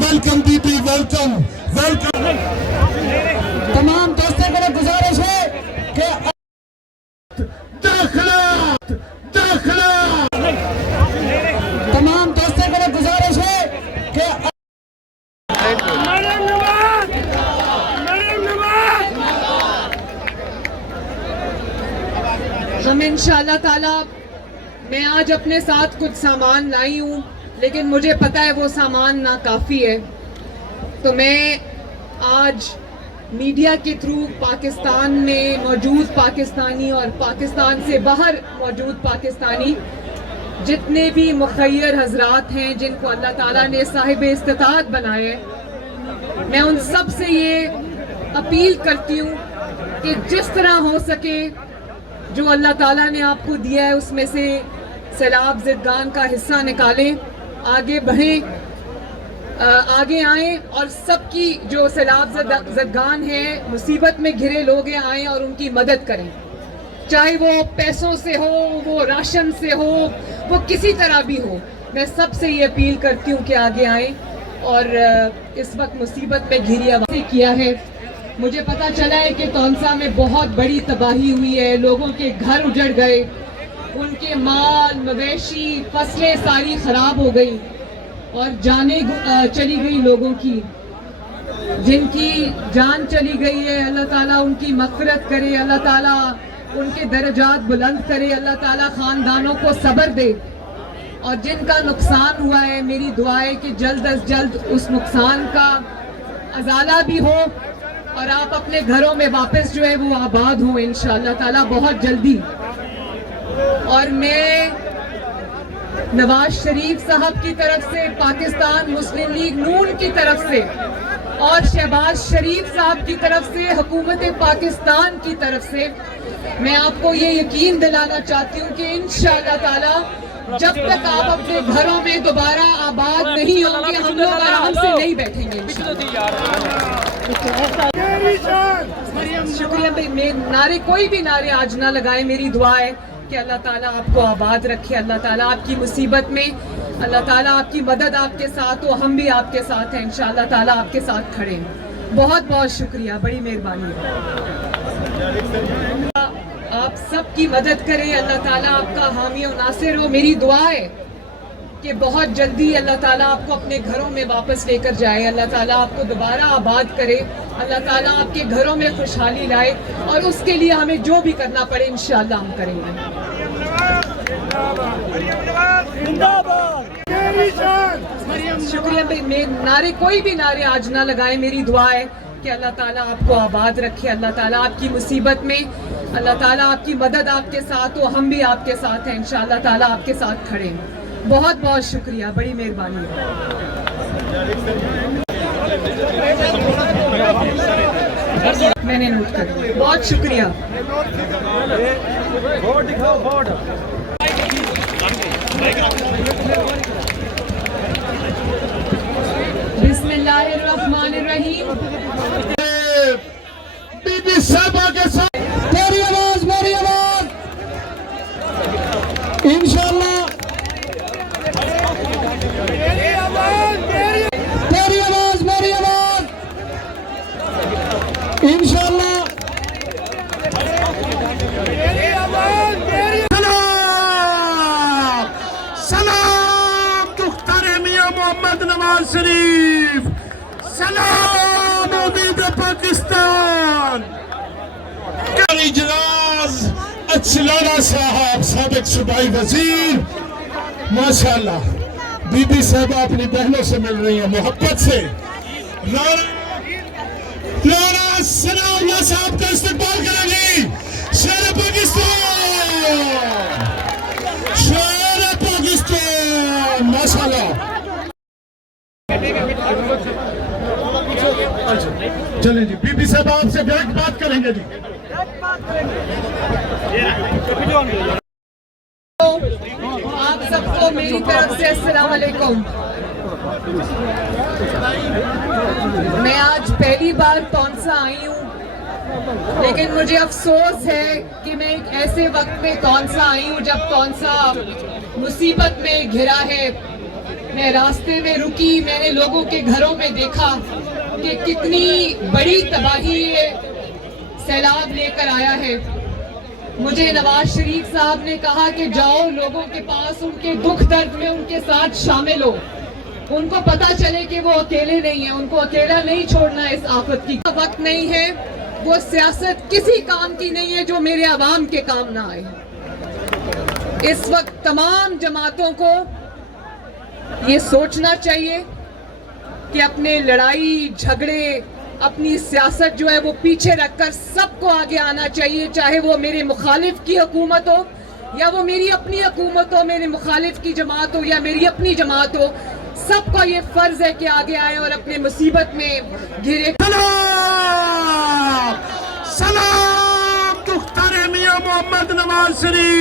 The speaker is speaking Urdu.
Welcome baby, welcome welcome. تمام دوستوں کو گزارش ہے کہ داخلہ داخلہ، تمام دوستوں کو گزارش ہے کہ ہم انشاءاللہ تعالی، میں آج اپنے ساتھ کچھ سامان لائی ہوں، لیکن مجھے پتا ہے وہ سامان ناکافی ہے، تو میں آج میڈیا کے تھرو پاکستان میں موجود پاکستانی اور پاکستان سے باہر موجود پاکستانی جتنے بھی مخیر حضرات ہیں جن کو اللہ تعالیٰ نے صاحب استطاعت بنائے، میں ان سب سے یہ اپیل کرتی ہوں کہ جس طرح ہو سکے جو اللہ تعالیٰ نے آپ کو دیا ہے اس میں سے سیلاب زدگان کا حصہ نکالیں، آگے بڑھیں، آگے آئیں، اور سب کی جو سیلاب زدگان ہیں، مصیبت میں گھرے لوگ ہیں، آئیں اور ان کی مدد کریں، چاہے وہ پیسوں سے ہو، وہ راشن سے ہو، وہ کسی طرح بھی ہو۔ میں سب سے یہ اپیل کرتی ہوں کہ آگے آئیں، اور اس وقت مصیبت میں گھری آواز کیا ہے۔ مجھے پتا چلا ہے کہ تونسا میں بہت بڑی تباہی ہوئی ہے، لوگوں کے گھر اجڑ گئے، ان کے مال مویشی فصلیں ساری خراب ہو گئی، اور جانیں چلی گئی لوگوں کی، جن کی جان چلی گئی ہے اللہ تعالیٰ ان کی مغفرت کرے، اللہ تعالیٰ ان کے درجات بلند کرے، اللہ تعالیٰ خاندانوں کو صبر دے، اور جن کا نقصان ہوا ہے میری دعا ہے کہ جلد از جلد اس نقصان کا ازالہ بھی ہو، اور آپ اپنے گھروں میں واپس جو ہے وہ آباد ہوں انشاءاللہ تعالیٰ بہت جلدی۔ اور میں نواز شریف صاحب کی طرف سے، پاکستان مسلم لیگ نون کی طرف سے، اور شہباز شریف صاحب کی طرف سے، حکومت پاکستان کی طرف سے میں آپ کو یہ یقین دلانا چاہتی ہوں کہ انشاءاللہ تعالیٰ جب تک آپ اپنے گھروں میں دوبارہ آباد نہیں ہوں گے ہم لوگ آرام سے نہیں بیٹھیں گے شکریہ بھائی، نعرے کوئی بھی نعرے آج نہ لگائیں، میری دعا ہے کہ اللہ تعالیٰ آپ کو آباد رکھے، اللہ تعالیٰ آپ کی مصیبت میں، اللہ تعالیٰ آپ کی مدد آپ کے ساتھ ہو، ہم بھی آپ کے ساتھ ہیں انشاءاللہ تعالیٰ آپ کے ساتھ کھڑے ہیں۔ بہت بہت شکریہ، بڑی مہربانی ہے، آپ سب کی مدد کرے، اللہ تعالیٰ آپ کا حامی و ناصر ہو۔ میری دعا ہے کہ بہت جلدی اللہ تعالیٰ آپ کو اپنے گھروں میں واپس لے کر جائے، اللہ تعالیٰ آپ کو دوبارہ آباد کرے، اللہ تعالیٰ آپ کے گھروں میں خوشحالی لائے، اور اس کے لیے ہمیں جو بھی کرنا پڑے انشاءاللہ ہم کریں گے۔ شکریہ بھائی، نعرے کوئی بھی نعرے آج نہ لگائیں، میری دعا ہے کہ اللہ تعالیٰ آپ کو آباد رکھے، اللہ تعالیٰ آپ کی مصیبت میں، اللہ تعالیٰ آپ کی مدد آپ کے ساتھ ہو، ہم بھی آپ کے ساتھ ہیں انشاءاللہ تعالیٰ آپ کے ساتھ کھڑے ہیں۔ بہت بہت شکریہ، بڑی مہربانی ہے۔ میں نے نوٹ کر لیا، بہت شکریہ۔ بسم اللہ الرحمن الرحیم۔ بی بی صاحبہ کے ساتھ میری آواز انشاءاللہ میری آواز انشاءاللہ سلام دختر میاں محمد نواز شریف، سلام امید پاکستان۔ اجلاس اچلانا صاحب سابق صوبائی وزیر، ماشاءاللہ بی بی صاحبہ اپنی بہنوں سے مل رہی ہیں محبت سے۔ لانا ثناء اللہ صاحب کا استقبال کریں گی۔ شیر پاکستان، شیر پاکستان، ماشاءاللہ۔ اچھا چلیں جی بی بی صاحب آپ سے ڈائریکٹ بات کریں گے جی. آپ سب کو میری طرف سے السلام علیکم. میں آج پہلی بار تونسا آئی ہوں لیکن مجھے افسوس ہے کہ میں ایک ایسے وقت میں تونسا آئی ہوں جب تونسا مصیبت میں گھرا ہے. میں راستے میں رکی, میں نے لوگوں کے گھروں میں دیکھا کہ کتنی بڑی تباہی یہ سیلاب لے کر آیا ہے. مجھے نواز شریف صاحب نے کہا کہ جاؤ لوگوں کے پاس, ان کے دکھ درد میں ان کے ساتھ شامل ہو, ان کو پتا چلے کہ وہ اکیلے نہیں ہیں, ان کو اکیلا نہیں چھوڑنا اس آفت کی. وقت نہیں ہے, وہ سیاست کسی کام کی نہیں ہے جو میرے عوام کے کام نہ آئے. اس وقت تمام جماعتوں کو یہ سوچنا چاہیے کہ اپنے لڑائی جھگڑے, اپنی سیاست جو ہے وہ پیچھے رکھ کر سب کو آگے آنا چاہیے, چاہے وہ میرے مخالف کی حکومت ہو یا وہ میری اپنی حکومت ہو, میرے مخالف کی جماعت ہو یا میری اپنی جماعت ہو. سب کا یہ فرض ہے کہ آگے آئیں اور اپنے مصیبت میں گھرے. سلام دختر میاں محمد نواز شریف.